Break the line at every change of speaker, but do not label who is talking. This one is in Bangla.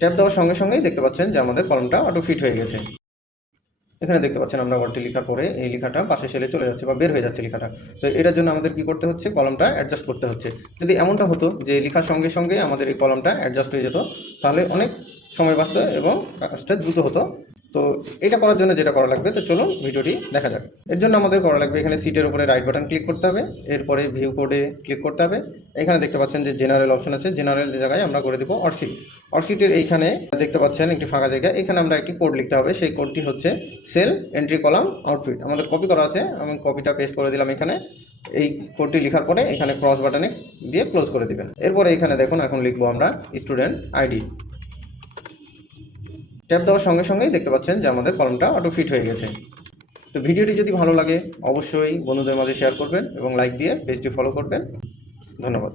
ট্যাপ দেওয়ার সঙ্গে সঙ্গেই দেখতে পাচ্ছেন যে আমাদের কলমটা অটো ফিট হয়ে গেছে। এখানে দেখতে পাচ্ছেন আমরা ওয়ার্ডটি লেখা পরে এই লেখাটা পাশে সেলে চলে যাচ্ছে বা বের হয়ে যাচ্ছে লেখাটা। তো এটার জন্য আমাদের কি করতে হচ্ছে? কলমটা অ্যাডজাস্ট করতে হচ্ছে। যদি এমনটা হতো যে লেখার সঙ্গে সঙ্গে আমাদের এই কলমটা অ্যাডজাস্ট হয়ে যেত, তাহলে অনেক সময় বাঁচত এবং কাজটা দ্রুত হতো। তো এটা করার জন্য যেটা করা লাগবে, তো চলুন ভিডিওটি দেখা যাক। এর জন্য আমাদের করা লাগবে এখানে সিটের উপরে রাইট বাটন ক্লিক করতে হবে, এরপরে ভিউ কোডে ক্লিক করতে হবে। এখানে দেখতে পাচ্ছেন যে জেনারেল অপশন আছে জেনারেল জায়গায় আমরা করে দেবো অর্শিট অর্শিটের এইখানে দেখতে পাচ্ছেন একটি ফাঁকা জায়গা, এখানে আমরা একটি কোড লিখতে হবে, সেই কোডটি হচ্ছে সেল এন্ট্রি কলাম আউটফিট আমাদের কপি করা আছে, আমি কপিটা পেস্ট করে দিলাম এখানে। এই কোডটি লেখার পরে এখানে ক্রস বাটনে দিয়ে ক্লোজ করে দিবেন। এরপরে এখানে দেখুন, এখন লিখব আমরা স্টুডেন্ট আইডি ট্যাপ দেওয়ার সঙ্গে সঙ্গেই দেখতে পাচ্ছেন যে আমাদের কলমটা অটো ফিট হয়ে গেছে। তো ভিডিওটি যদি ভালো লাগে, অবশ্যই বন্ধুদের মাঝে শেয়ার করবেন এবং লাইক দিয়ে পেজটি ফলো করবেন। ধন্যবাদ।